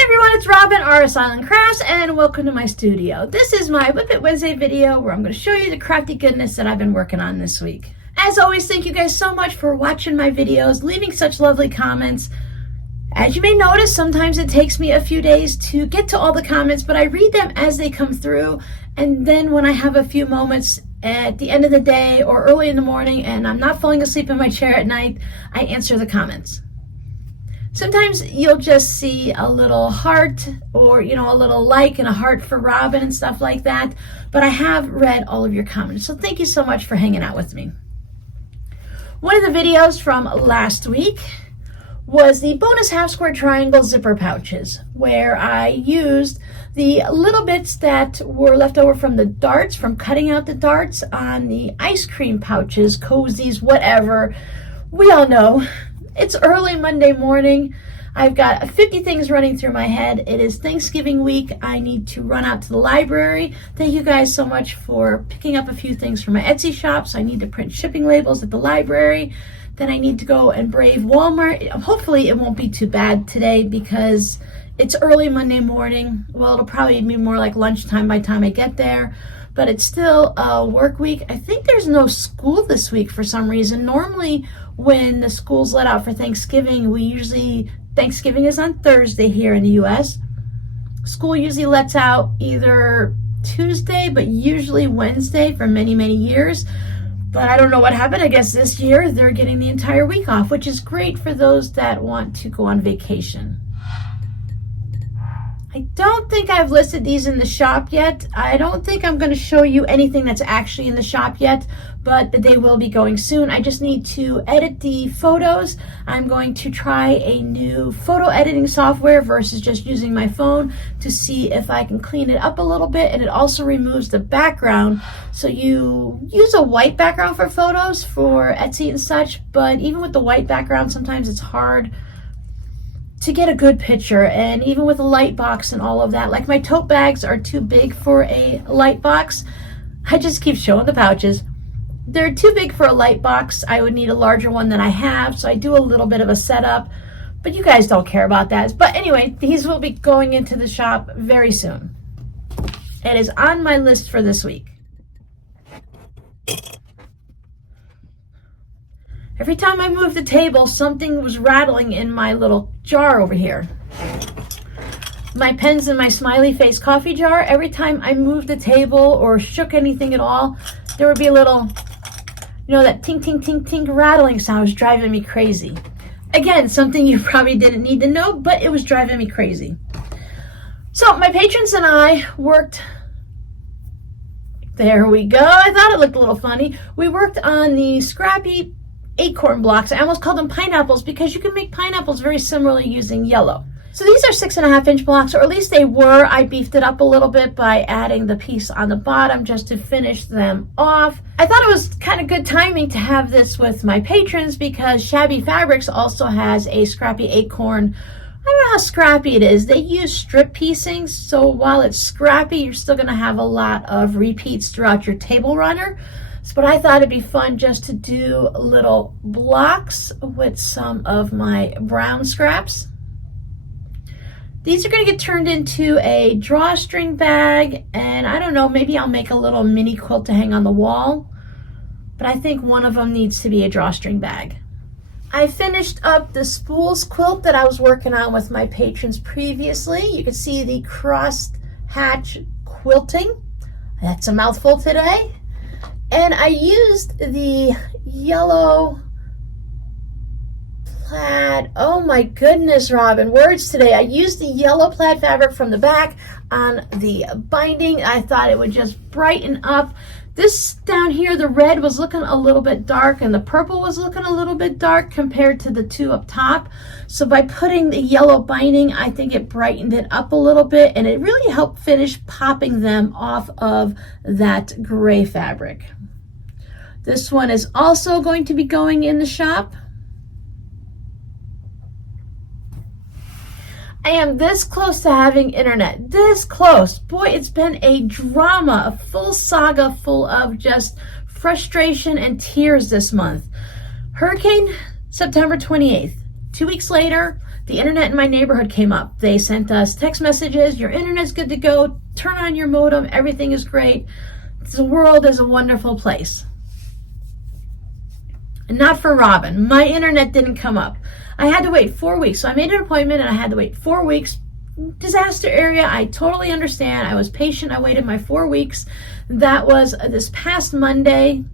Hey everyone, it's Robin, Artist Island Crafts, and welcome to my studio. This is my Whip It Wednesday video where I'm going to show you the crafty goodness that I've been working on this week. As always, thank you guys so much for watching my videos, leaving such lovely comments. As you may notice, sometimes it takes me a few days to get to all the comments, but I read them as they come through, and then when I have a few moments at the end of the day or early in the morning and I'm not falling asleep in my chair at night, I answer the comments. Sometimes you'll just see a little heart or, a little like and a heart for Robin and stuff like that. But I have read all of your comments. So thank you so much for hanging out with me. One of the videos from last week was the bonus half square triangle zipper pouches, where I used the little bits that were left over from the darts, from cutting out the darts on the ice cream pouches, cozies, whatever. We all know. It's early Monday morning. I've got 50 things running through my head. It is Thanksgiving week. I need to run out to the library. Thank you guys so much for picking up a few things from my Etsy shop. So I need to print shipping labels at the library. Then I need to go and brave Walmart. Hopefully it won't be too bad today because it's early Monday morning. Well, it'll probably be more like lunchtime by the time I get there. But it's still a work week. I think there's no school this week for some reason. Normally when the school's let out for Thanksgiving, Thanksgiving is on Thursday here in the US. School usually lets out either Tuesday, but usually Wednesday for many, many years. But I don't know what happened. I guess this year they're getting the entire week off, which is great for those that want to go on vacation. I don't think I've listed these in the shop yet. I don't think I'm going to show you anything that's actually in the shop yet, but they will be going soon. I just need to edit the photos. I'm going to try a new photo editing software versus just using my phone to see if I can clean it up a little bit. And it also removes the background. So you use a white background for photos for Etsy and such, but even with the white background, sometimes it's hard to get a good picture. And even with a light box and all of that, like my tote bags are too big for a light box. I just keep showing the pouches. They're too big for a light box. I would need a larger one than I have, so I do a little bit of a setup, but you guys don't care about that. But anyway, these will be going into the shop very soon. It is on my list for this week. Every time I moved the table, something was rattling in my little jar over here. My pens in my smiley face coffee jar, every time I moved the table or shook anything at all, there would be a little, that ting, ting, ting, ting rattling sound was driving me crazy. Again, something you probably didn't need to know, but it was driving me crazy. So my patrons and I worked, there we go. I thought it looked a little funny. We worked on the scrappy acorn blocks. I almost called them pineapples because you can make pineapples very similarly using yellow. So these are 6.5-inch blocks, or at least they were. I beefed it up a little bit by adding the piece on the bottom just to finish them off. I thought it was kind of good timing to have this with my patrons because Shabby Fabrics also has a scrappy acorn. I don't know how scrappy it is. They use strip piecing, so while it's scrappy, you're still going to have a lot of repeats throughout your table runner. But I thought it'd be fun just to do little blocks with some of my brown scraps. These are going to get turned into a drawstring bag, and I don't know, maybe I'll make a little mini quilt to hang on the wall, but I think one of them needs to be a drawstring bag. I finished up the spools quilt that I was working on with my patrons previously. You can see the cross hatch quilting. That's a mouthful today. And I used the yellow plaid. Oh my goodness, Robin, words today. I used the yellow plaid fabric from the back on the binding. I thought it would just brighten up. This down here, the red was looking a little bit dark and the purple was looking a little bit dark compared to the two up top. So by putting the yellow binding, I think it brightened it up a little bit and it really helped finish popping them off of that gray fabric. This one is also going to be going in the shop. I am this close to having internet. This close. Boy, it's been a drama, a full saga full of just frustration and tears this month. Hurricane September 28th. 2 weeks later, the internet in my neighborhood came up. They sent us text messages, your internet's good to go, turn on your modem, everything is great. The world is a wonderful place. And not for Robin. My internet didn't come up. I had to wait 4 weeks. So I made an appointment and I had to wait 4 weeks. Disaster area, I totally understand. I was patient. I waited my 4 weeks. That was this past Monday,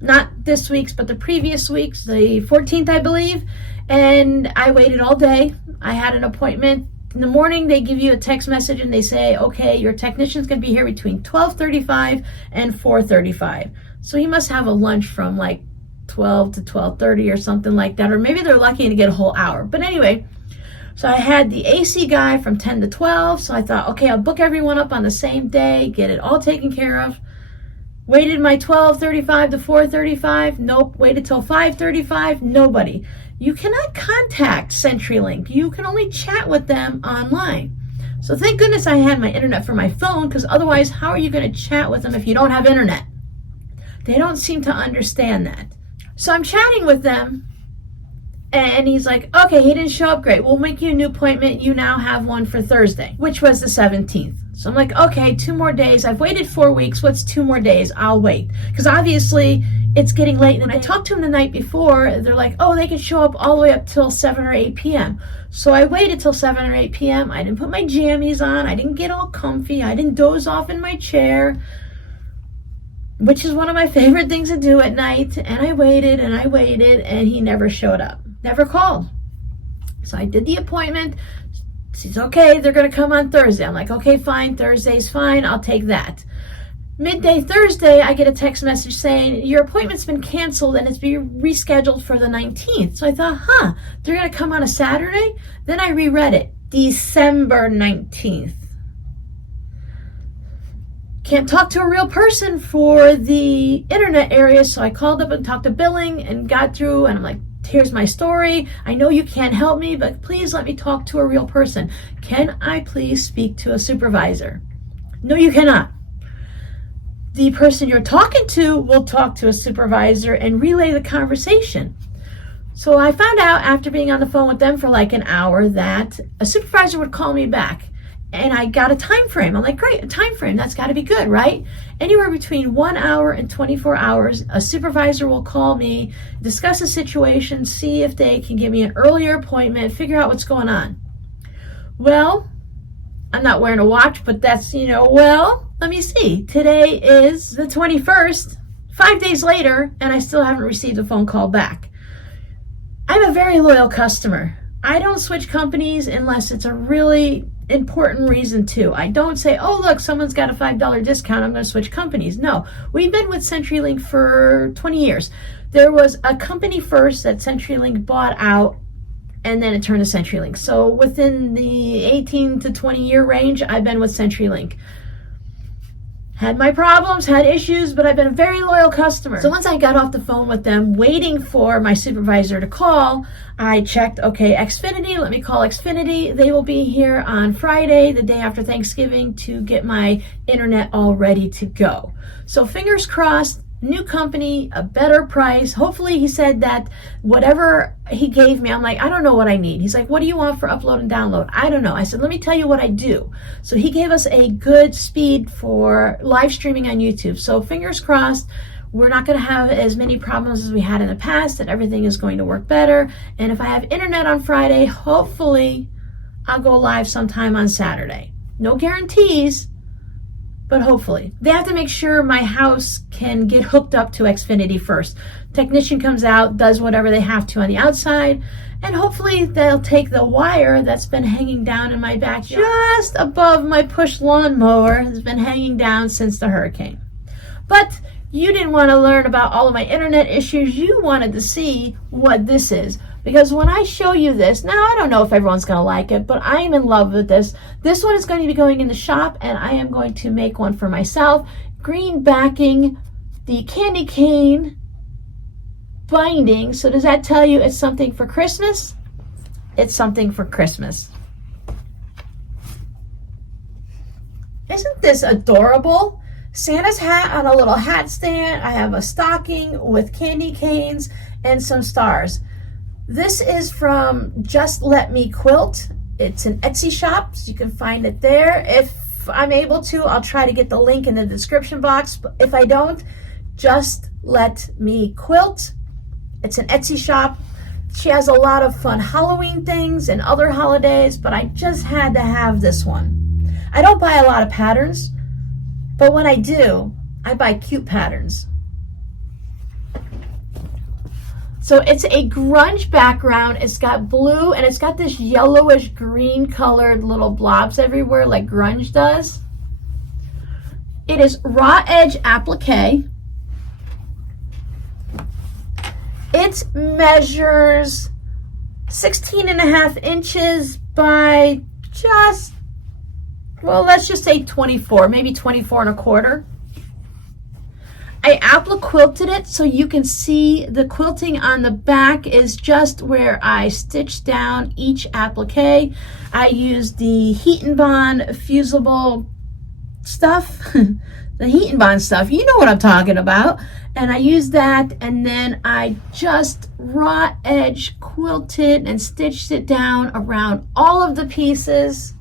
not this week's, but the previous week's, the 14th, I believe. And I waited all day. I had an appointment. In the morning, they give you a text message and they say, okay, your technician's going to be here between 12:35 and 4:35. So he must have a lunch from like 12 to 12:30 or something like that. Or maybe they're lucky to get a whole hour. But anyway, so I had the AC guy from 10 to 12. So I thought, okay, I'll book everyone up on the same day, get it all taken care of. Waited my 12:35 to 4:35. Nope. Waited till 5:35. Nobody. You cannot contact CenturyLink. You can only chat with them online. So thank goodness I had my internet for my phone, because otherwise, how are you going to chat with them if you don't have internet? They don't seem to understand that. So I'm chatting with them, and he's like, okay, he didn't show up, great. We'll make you a new appointment. You now have one for Thursday, which was the 17th. So I'm like, okay, 2 more days. I've waited 4 weeks. What's 2 more days? I'll wait. Because obviously, it's getting late. And I talked to him the night before. They're like, oh, they can show up all the way up till 7 or 8 p.m. So I waited till 7 or 8 p.m. I didn't put my jammies on. I didn't get all comfy. I didn't doze off in my chair, which is one of my favorite things to do at night. And I waited, and he never showed up. Never called. So I did the appointment. She's okay, they're going to come on Thursday. I'm like, okay, fine, Thursday's fine, I'll take that. Midday Thursday, I get a text message saying, your appointment's been canceled and it's being rescheduled for the 19th. So I thought, they're going to come on a Saturday? Then I reread it, December 19th. Can't talk to a real person for the internet area, so I called up and talked to billing and got through, and I'm like, here's my story. I know you can't help me, but please let me talk to a real person. Can I please speak to a supervisor? No, you cannot. The person you're talking to will talk to a supervisor and relay the conversation. So I found out after being on the phone with them for like an hour that a supervisor would call me back. And I got a time frame. I'm like, great, a time frame. That's got to be good, right? Anywhere between 1 hour and 24 hours, a supervisor will call me, discuss the situation, see if they can give me an earlier appointment, figure out what's going on. Well, I'm not wearing a watch, but that's, let me see. Today is the 21st, 5 days later, and I still haven't received a phone call back. I'm a very loyal customer. I don't switch companies unless it's a really important reason to. I don't say, oh, look, someone's got a $5 discount, I'm going to switch companies. No, we've been with CenturyLink for 20 years. There was a company first that CenturyLink bought out, and then it turned to CenturyLink. So within the 18 to 20 year range, I've been with CenturyLink. Had my problems, had issues, but I've been a very loyal customer. So once I got off the phone with them, waiting for my supervisor to call, I checked, okay, Xfinity, let me call Xfinity. They will be here on Friday, the day after Thanksgiving, to get my internet all ready to go. So fingers crossed, new company, a better price. Hopefully, he said that whatever he gave me, I'm like, I don't know what I need. He's like, what do you want for upload and download? I don't know. I said, let me tell you what I do. So he gave us a good speed for live streaming on YouTube. So fingers crossed, we're not going to have as many problems as we had in the past, that everything is going to work better. And if I have internet on Friday, hopefully I'll go live sometime on Saturday. No guarantees, but hopefully. They have to make sure my house can get hooked up to Xfinity first. Technician comes out, does whatever they have to on the outside, and hopefully they'll take the wire that's been hanging down in my backyard just above my push lawnmower. Has been hanging down since the hurricane. But you didn't want to learn about all of my internet issues. You wanted to see what this is. Because when I show you this, now I don't know if everyone's going to like it, but I am in love with this. This one is going to be going in the shop, and I am going to make one for myself. Green backing, the candy cane binding. So does that tell you it's something for Christmas? It's something for Christmas. Isn't this adorable? Santa's hat on a little hat stand. I have a stocking with candy canes and some stars. This is from Just Let Me Quilt. It's an Etsy shop, so you can find it there. If I'm able to, I'll try to get the link in the description box. But if I don't, Just Let Me Quilt. It's an Etsy shop. She has a lot of fun Halloween things and other holidays, but I just had to have this one. I don't buy a lot of patterns, but when I do, I buy cute patterns. So it's a grunge background. It's got blue and it's got this yellowish green colored little blobs everywhere like grunge does. It is raw edge applique. It measures 16.5 inches by just, well, let's just say 24, maybe 24.25. I applique quilted it so you can see the quilting on the back is just where I stitched down each applique. I used the Heat and Bond fusible stuff, the Heat and Bond stuff, you know what I'm talking about. And I used that, and then I just raw edge quilted and stitched it down around all of the pieces.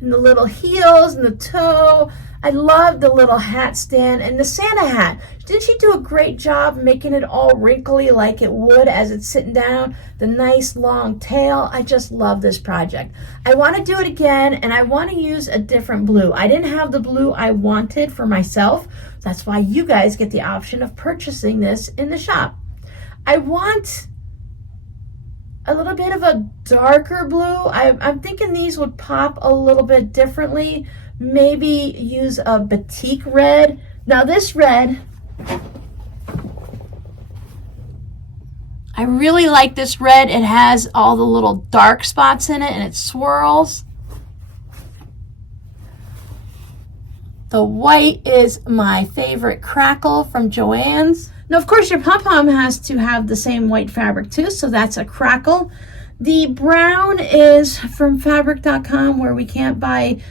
And the little heels and the toe. I love the little hat stand and the Santa hat. Didn't she do a great job making it all wrinkly like it would as it's sitting down? The nice long tail. I just love this project. I want to do it again, and I want to use a different blue. I didn't have the blue I wanted for myself. That's why you guys get the option of purchasing this in the shop. I want a little bit of a darker blue. I'm thinking these would pop a little bit differently. Maybe use a batik red. Now this red, I really like this red. It has all the little dark spots in it and it swirls. The white is my favorite crackle from Joann's. Now, of course, your pom-pom has to have the same white fabric too, so that's a crackle. The brown is from fabric.com, where we can't buy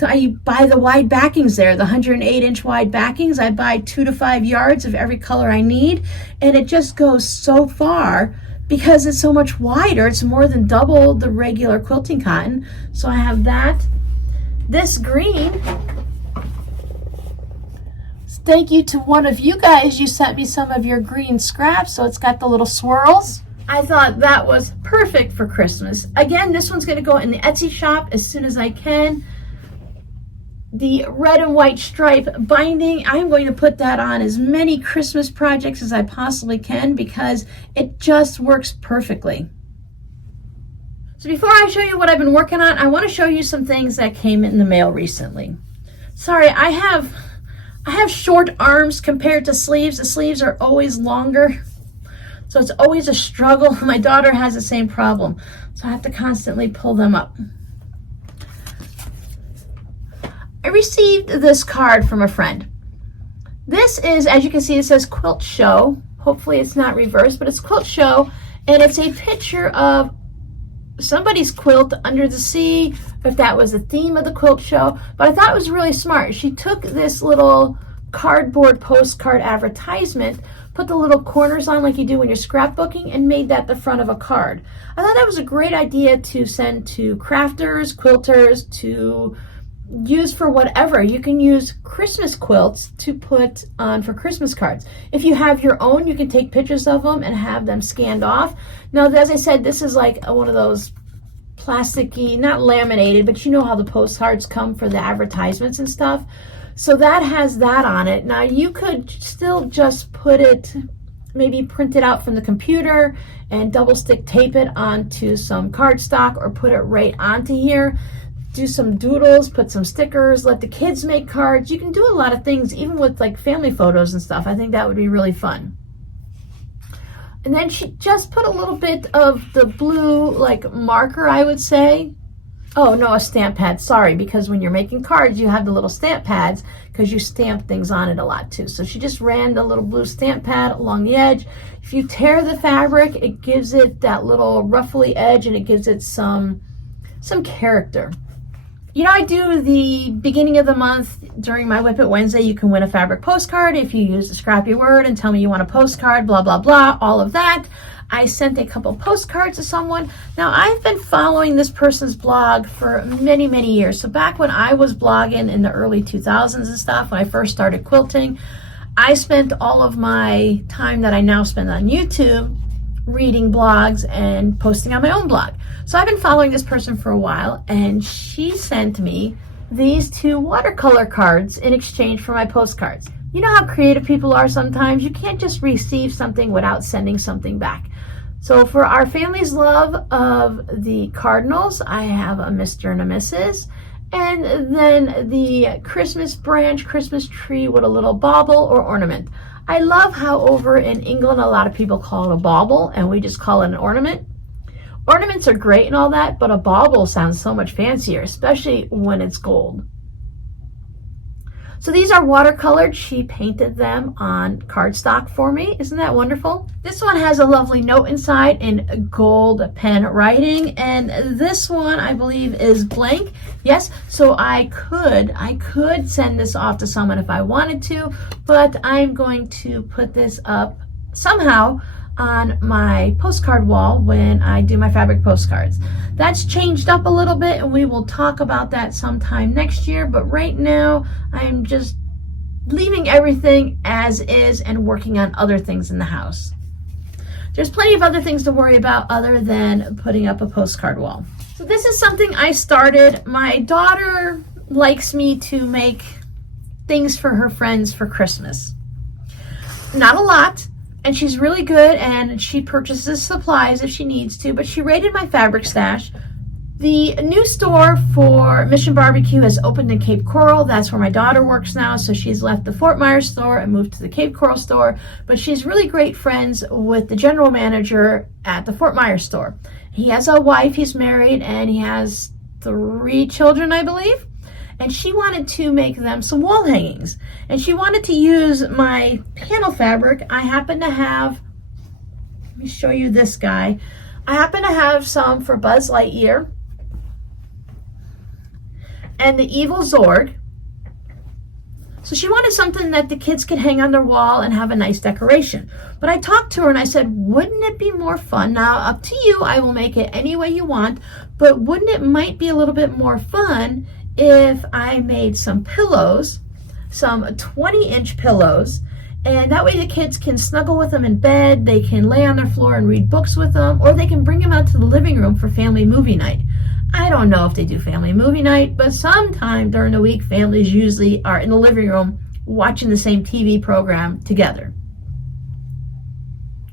I buy the wide backings there, the 108-inch wide backings. I buy 2 to 5 yards of every color I need, and it just goes so far because it's so much wider. It's more than double the regular quilting cotton. So I have that. This green, thank you to one of you guys. You sent me some of your green scraps, so it's got the little swirls. I thought that was perfect for Christmas. Again, this one's going to go in the Etsy shop as soon as I can. The red and white stripe binding, I'm going to put that on as many Christmas projects as I possibly can because it just works perfectly. So before I show you what I've been working on, I want to show you some things that came in the mail recently. Sorry, I have short arms compared to sleeves. The sleeves are always longer, so it's always a struggle. My daughter has the same problem, so I have to constantly pull them up. I received this card from a friend. This is, as you can see, it says Quilt Show. Hopefully it's not reversed, but it's Quilt Show, and it's a picture of somebody's quilt under the sea, if that was the theme of the quilt show. But I thought it was really smart. She took this little cardboard postcard advertisement, put the little corners on like you do when you're scrapbooking, and made that the front of a card. I thought that was a great idea to send to crafters, quilters, to use for whatever. You can use Christmas quilts to put on for Christmas cards. If you have your own, you can take pictures of them and have them scanned off. Now, as I said, this is like one of those plasticky, not laminated, but you know how the postcards come for the advertisements and stuff. So that has that on it. Now, you could still just put it, maybe print it out from the computer and double stick tape it onto some cardstock or put it right onto here. Do some doodles, put some stickers, let the kids make cards. You can do a lot of things, even with like family photos and stuff. I think that would be really fun. And then she just put a little bit of the blue like marker, I would say. Oh no, a stamp pad, sorry, because when you're making cards, you have the little stamp pads because you stamp things on it a lot too. So she just ran the little blue stamp pad along the edge. If you tear the fabric, it gives it that little ruffly edge and it gives it some character. You know, I do the beginning of the month during my WiP It Wednesday. You can win a fabric postcard if you use a scrappy word and tell me you want a postcard, blah, blah, blah, all of that. I sent a couple postcards to someone. Now, I've been following this person's blog for many, many years. So back when I was blogging in the early 2000s and stuff, when I first started quilting, I spent all of my time that I now spend on YouTube reading blogs and posting on my own blog. So I've been following this person for a while, and she sent me these 2 watercolor cards in exchange for my postcards. You know how creative people are sometimes? You can't just receive something without sending something back. So for our family's love of the cardinals, I have a Mr. and a Mrs. And then the Christmas branch, Christmas tree with a little bauble or ornament. I love how over in England, a lot of people call it a bauble, and we just call it an ornament. Ornaments are great and all that, but a bauble sounds so much fancier, especially when it's gold. So these are watercolored. She painted them on cardstock for me. Isn't that wonderful? This one has a lovely note inside in gold pen writing, and this one I believe is blank. Yes, so I could send this off to someone if I wanted to, but I'm going to put this up somehow on my postcard wall when I do my fabric postcards. That's changed up a little bit, and we will talk about that sometime next year, but right now I'm just leaving everything as is and working on other things in the house. There's plenty of other things to worry about other than putting up a postcard wall. So this is something I started. My daughter likes me to make things for her friends for Christmas. Not a lot, and she's really good, and she purchases supplies if she needs to, but she raided my fabric stash. The new store for Mission Barbecue has opened in Cape Coral. That's where my daughter works now, so she's left the Fort Myers store and moved to the Cape Coral store, but she's really great friends with the general manager at the Fort Myers store. He has a wife, he's married, and he has 3 children, I believe. And she wanted to make them some wall hangings. And she wanted to use my panel fabric. I happen to have, let me show you this guy. I happen to have some for Buzz Lightyear and the Evil Zorg. So she wanted something that the kids could hang on their wall and have a nice decoration. But I talked to her and I said, wouldn't it be more fun? Now, up to you, I will make it any way you want, but wouldn't it might be a little bit more fun if I made some pillows, some 20-inch pillows, and that way the kids can snuggle with them in bed, they can lay on their floor and read books with them, or they can bring them out to the living room for family movie night. I don't know if they do family movie night, but sometime during the week, families usually are in the living room watching the same TV program together.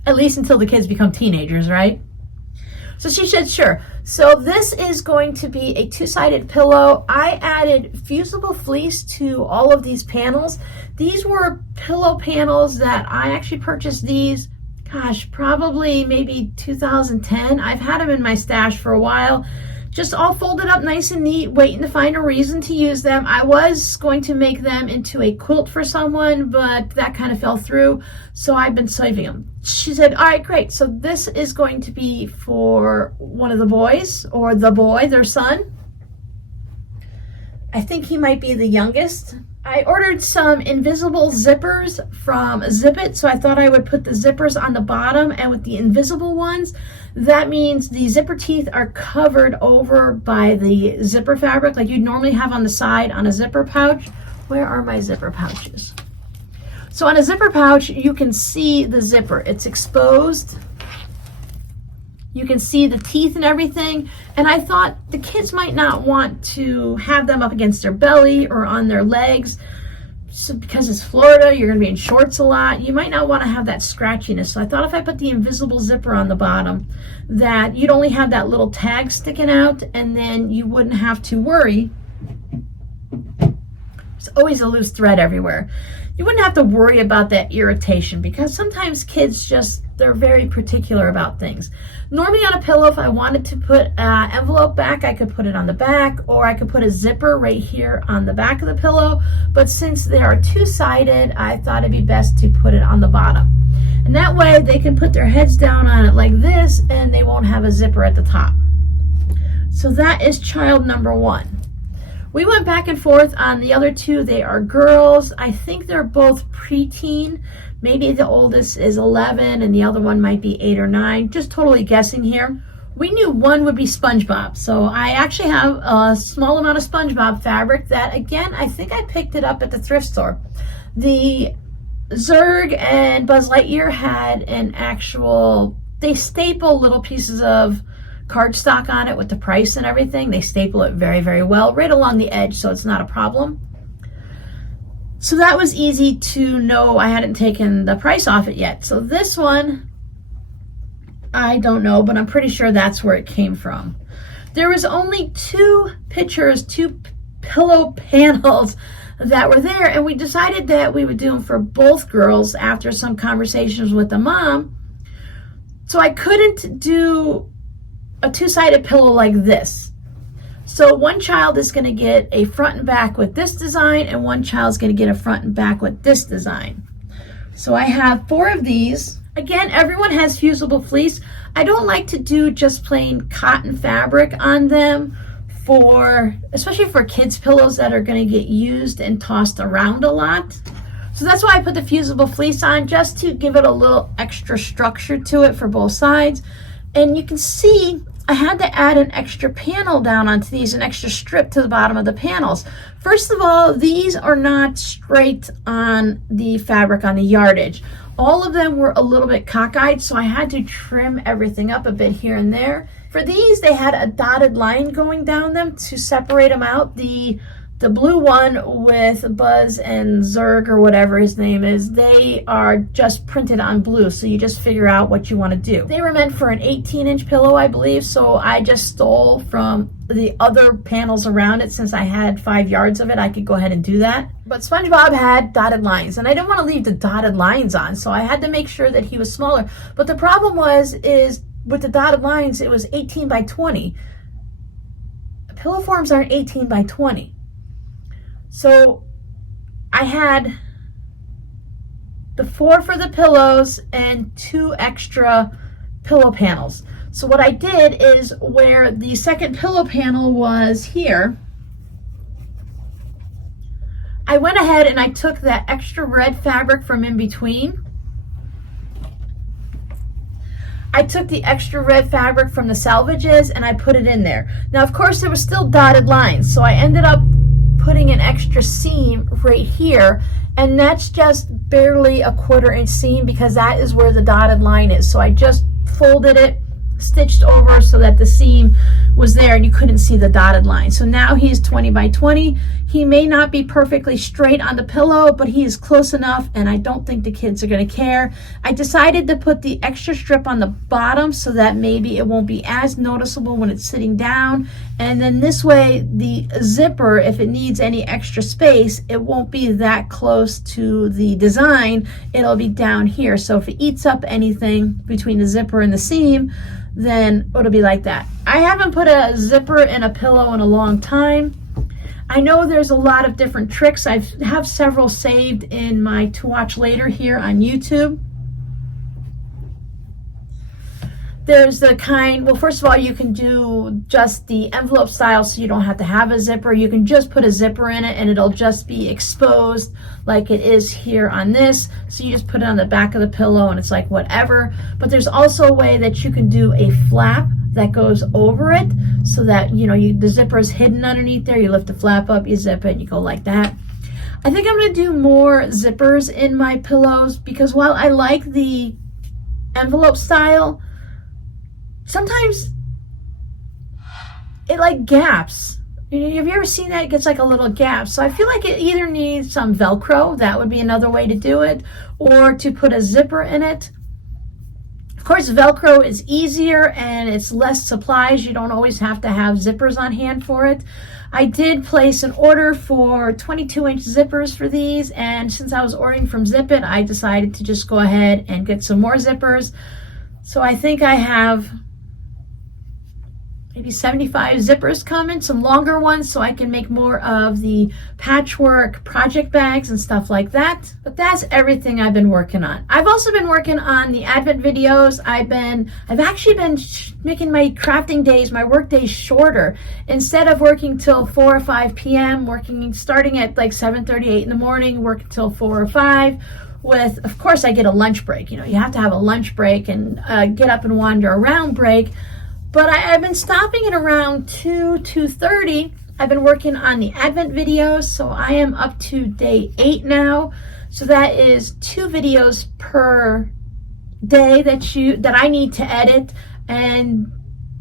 At least until the kids become teenagers, right? So she said, sure. So this is going to be a 2-sided pillow. I added fusible fleece to all of these panels. These were pillow panels that I actually purchased these, gosh, probably maybe 2010. I've had them in my stash for a while. Just all folded up nice and neat, waiting to find a reason to use them. I was going to make them into a quilt for someone, but that kind of fell through, so I've been saving them. She said, all right, great. So this is going to be for one of the boys, or the boy, their son. I think he might be the youngest. I ordered some invisible zippers from Zip It, so I thought I would put the zippers on the bottom, and with the invisible ones, that means the zipper teeth are covered over by the zipper fabric like you'd normally have on the side on a zipper pouch. Where are my zipper pouches? So on a zipper pouch, you can see the zipper. It's exposed. You can see the teeth and everything. And I thought the kids might not want to have them up against their belly or on their legs. So because it's Florida, you're going to be in shorts a lot. You might not want to have that scratchiness. So I thought if I put the invisible zipper on the bottom, that you'd only have that little tag sticking out, and then you wouldn't have to worry. There's always a loose thread everywhere. You wouldn't have to worry about that irritation, because sometimes kids they're very particular about things. Normally on a pillow, if I wanted to put an envelope back, I could put it on the back, or I could put a zipper right here on the back of the pillow. But since they are 2-sided, I thought it'd be best to put it on the bottom. And that way they can put their heads down on it like this, and they won't have a zipper at the top. So that is child number 1. We went back and forth on the other two. They are girls. I think they're both preteen. Maybe the oldest is 11 and the other one might be 8 or 9. Just totally guessing here. We knew one would be SpongeBob. So I actually have a small amount of SpongeBob fabric that, again, I think I picked it up at the thrift store. The Zurg and Buzz Lightyear had an actual, they staple little pieces of cardstock on it with the price and everything. They staple it very, very well right along the edge, so it's not a problem. So that was easy to know. I hadn't taken the price off it yet. So this one, I don't know, but I'm pretty sure that's where it came from. There was only 2 pictures, 2 pillow panels that were there, and we decided that we would do them for both girls after some conversations with the mom. So I couldn't do a 2-sided pillow like this. So one child is going to get a front and back with this design, and one child's going to get a front and back with this design. So I have 4 of these. Again, everyone has fusible fleece. I don't like to do just plain cotton fabric on them, especially for kids' pillows that are going to get used and tossed around a lot. So that's why I put the fusible fleece on, just to give it a little extra structure to it for both sides. And you can see I had to add an extra panel down onto these, an extra strip to the bottom of the panels. First of all, these are not straight on the fabric on the yardage. All of them were a little bit cockeyed, so I had to trim everything up a bit here and there. For these, they had a dotted line going down them to separate them out. The blue one with Buzz and Zurg, or whatever his name is, they are just printed on blue, so you just figure out what you want to do. They were meant for an 18-inch pillow, I believe, so I just stole from the other panels around it. Since I had 5 yards of it, I could go ahead and do that. But SpongeBob had dotted lines, and I didn't want to leave the dotted lines on, so I had to make sure that he was smaller. But the problem is with the dotted lines, it was 18 by 20. Pillow forms aren't 18 by 20. So I had the 4 for the pillows and 2 extra pillow panels. So what I did is, where the second pillow panel was here, I went ahead and I took that extra red fabric from in between. I took the extra red fabric from the salvages and I put it in there. Now, of course, there was still dotted lines, so I ended up putting an extra seam right here, and that's just barely a 1/4 inch seam because that is where the dotted line is. So I just folded it, stitched over so that the seam was there and you couldn't see the dotted line. So now he's 20 by 20. He may not be perfectly straight on the pillow, but he is close enough, and I don't think the kids are going to care. I decided to put the extra strip on the bottom so that maybe it won't be as noticeable when it's sitting down. And then this way, the zipper, if it needs any extra space, it won't be that close to the design. It'll be down here. So if it eats up anything between the zipper and the seam, then it'll be like that. I haven't put a zipper in a pillow in a long time. I know there's a lot of different tricks. I have several saved in my to watch later here on YouTube. There's the kind, well, first of all, you can do just the envelope style, so you don't have to have a zipper. You can just put a zipper in it and it'll just be exposed like it is here on this. So you just put it on the back of the pillow and it's like whatever. But there's also a way that you can do a flap that goes over it so that, you know, the zipper is hidden underneath there. You lift the flap up, you zip it, and you go like that. I think I'm going to do more zippers in my pillows because while I like the envelope style, sometimes it like gaps. Have you ever seen that? It gets like a little gap. So I feel like it either needs some Velcro, that would be another way to do it, or to put a zipper in it. Of course, Velcro is easier and it's less supplies. You don't always have to have zippers on hand for it. I did place an order for 22-inch zippers for these, and since I was ordering from Zip It, I decided to just go ahead and get some more zippers. So I think I have maybe 75 zippers coming, some longer ones so I can make more of the patchwork project bags and stuff like that. But that's everything I've been working on. I've also been working on the Advent videos. I've actually been making my crafting days, my work days shorter. Instead of working till 4 or 5 p.m., starting at like 7:38 in the morning, working till 4 or 5. Of course, I get a lunch break. You have to have a lunch break and get up and wander around break. But I've been stopping at around 2:30. I've been working on the Advent videos, so I am up to day 8 now. So that is 2 videos per day that I need to edit, and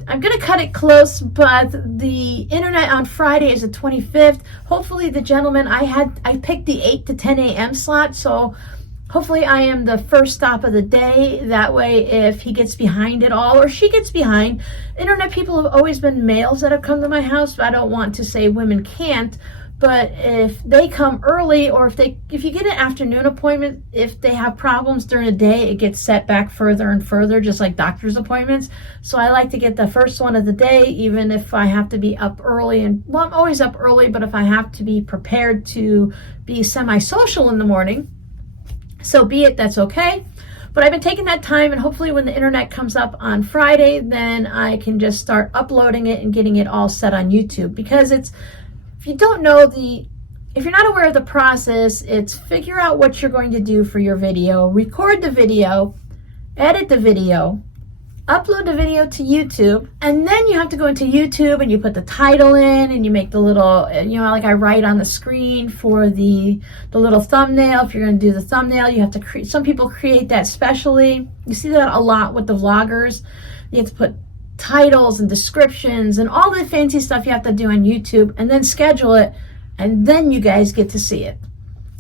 I'm gonna cut it close. But the internet on Friday is the 25th. Hopefully, the gentleman I picked the 8 to 10 a.m. slot, so hopefully I am the first stop of the day. That way, if he gets behind at all, or she gets behind, internet people have always been males that have come to my house. But I don't want to say women can't. But if they come early, or if you get an afternoon appointment, if they have problems during the day, it gets set back further and further, just like doctor's appointments. So I like to get the first one of the day, even if I have to be up early. Well, I'm always up early, but if I have to be prepared to be semi-social in the morning, so be it, that's okay. But I've been taking that time, and hopefully when the internet comes up on Friday, then I can just start uploading it and getting it all set on YouTube. Because if you're not aware of the process, it's figure out what you're going to do for your video, record the video, edit the video, upload the video to YouTube, and then you have to go into YouTube and you put the title in, and you make the little, like I write on the screen for the little thumbnail. If you're going to do the thumbnail, you have to create, some people create that specially. You see that a lot with the vloggers. You have to put titles and descriptions and all the fancy stuff you have to do on YouTube, and then schedule it, and then you guys get to see it.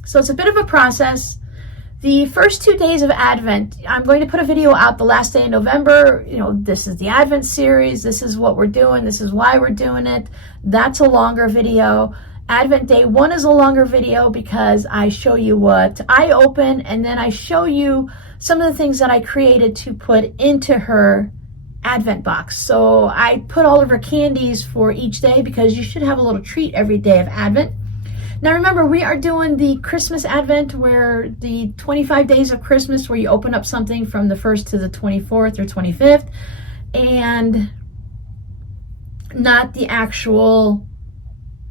So it's a bit of a process. The first 2 days of Advent, I'm going to put a video out the last day in November. This is the Advent series. This is what we're doing. This is why we're doing it. That's a longer video. Advent Day 1 is a longer video because I show you what I open, and then I show you some of the things that I created to put into her Advent box. So I put all of her candies for each day, because you should have a little treat every day of Advent. Now remember, we are doing the Christmas Advent, where the 25 days of Christmas, where you open up something from the 1st to the 24th or 25th, and not the actual,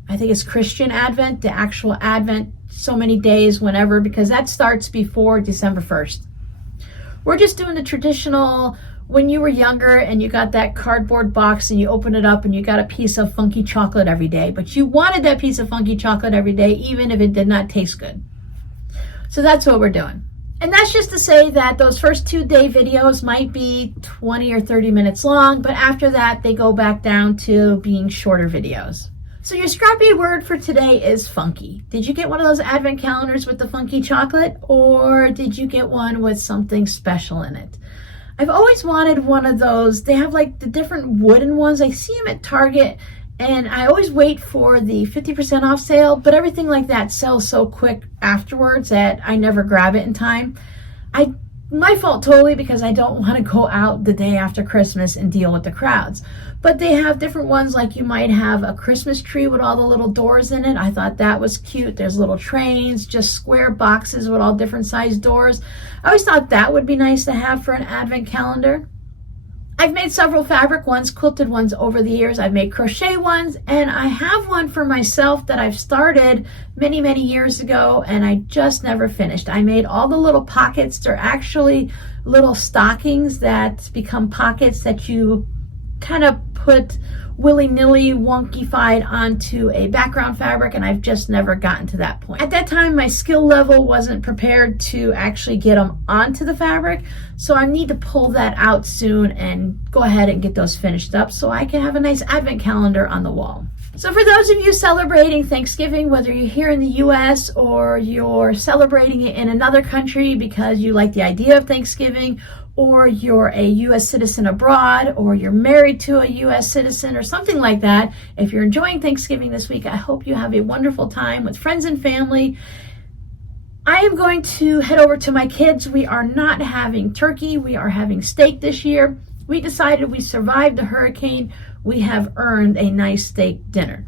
I think it's Christian Advent, the actual Advent, so many days, whenever, because that starts before December 1st. We're just doing the traditional, when you were younger and you got that cardboard box and you open it up and you got a piece of funky chocolate every day, but you wanted that piece of funky chocolate every day, even if it did not taste good. So that's what we're doing. And that's just to say that those first 2 day videos might be 20 or 30 minutes long, but after that, they go back down to being shorter videos. So your scrappy word for today is funky. Did you get one of those Advent calendars with the funky chocolate, or did you get one with something special in it? I've always wanted one of those. They have like the different wooden ones. I see them at Target, and I always wait for the 50% off sale, but everything like that sells so quick afterwards that I never grab it in time. My fault totally, because I don't want to go out the day after Christmas and deal with the crowds. But they have different ones, like you might have a Christmas tree with all the little doors in it. I thought that was cute. There's little trains, just square boxes with all different sized doors. I always thought that would be nice to have for an Advent calendar. I've made several fabric ones, quilted ones over the years. I've made crochet ones, and I have one for myself that I've started many, many years ago, and I just never finished. I made all the little pockets. They're actually little stockings that become pockets that you kind of put willy-nilly wonky-fied onto a background fabric, and I've just never gotten to that point. At that time, my skill level wasn't prepared to actually get them onto the fabric, so I need to pull that out soon and go ahead and get those finished up so I can have a nice Advent calendar on the wall. So for those of you celebrating Thanksgiving, whether you're here in the U.S. or you're celebrating it in another country because you like the idea of Thanksgiving, or you're a U.S. citizen abroad, or you're married to a U.S. citizen or something like that, if you're enjoying Thanksgiving this week, I hope you have a wonderful time with friends and family. I am going to head over to my kids. We are not having turkey. We are having steak this year. We decided we survived the hurricane. We have earned a nice steak dinner.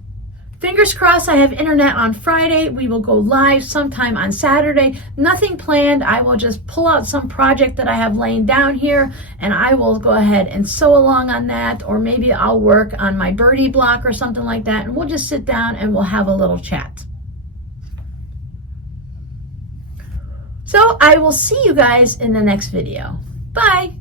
Fingers crossed I have internet on Friday. We will go live sometime on Saturday. Nothing planned. I will just pull out some project that I have laying down here and I will go ahead and sew along on that, or maybe I'll work on my birdie block or something like that, and we'll just sit down and we'll have a little chat. So I will see you guys in the next video. Bye.